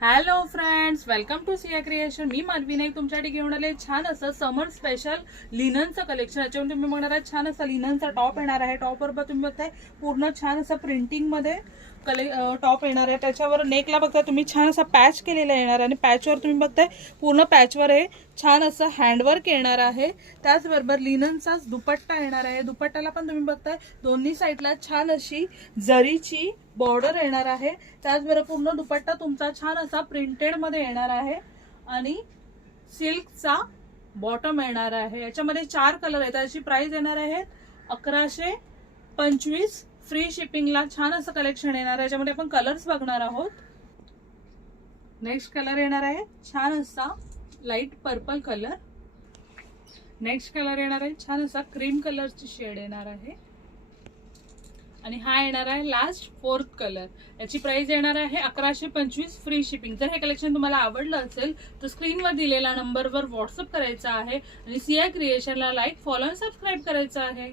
Hello friends, welcome to Siya creation. मी माधवी नाईक तुमच्यासाठी घेऊन आले छान असं समर स्पेशल लिननचं कलेक्शन. याच्यावर तुम्ही बघणार आहात छान असा लिननचा टॉप येणार आहे. टॉप बरोबर तुम्ही बघताय पूर्ण छान असं प्रिंटिंग मध्ये टॉप येणार आहे. त्याच्यावर नेकला बघताय तुम्ही छान असा पॅच केलेला येणार आणि पॅचवर तुम्ही बघताय पूर्ण पॅचवर हे छान असं हँडवर्क येणार आहे. त्याचबरोबर लिननचाच दुपट्टा येणार आहे. दुपट्ट्याला पण तुम्ही बघताय दोन्ही साईडला छान अशी जरीची बॉर्डर येणार आहे. त्याचबरोबर पूर्ण दुपट्टा तुमचा छान असा प्रिंटेड मध्ये येणार आहे आणि सिल्कचा बॉटम येणार आहे. याच्यामध्ये 4 कलर आहेत. त्याची प्राइस येणार आहे 1125. फ्री शिपिंगला छान असं कलेक्शन येणार आहे. याच्यामध्ये आपण कलर्स बघणार आहोत. नेक्स्ट कलर येणार आहे छान असा light purple colour. Next colour येणार आहे छान असा क्रीम कलरची शेड येणार आहे आणि हा येणार आहे लास्ट 4th कलर. याची प्राइस येणार आहे 1125 फ्री शिपिंग. जर हे कलेक्शन तुम्हाला आवडलं असेल तर स्क्रीनवर दिलेल्या नंबरवर व्हॉट्सअप करायचा आहे आणि सिया क्रिएशनला लाईक, फॉलो आणि सबस्क्राईब करायचं आहे.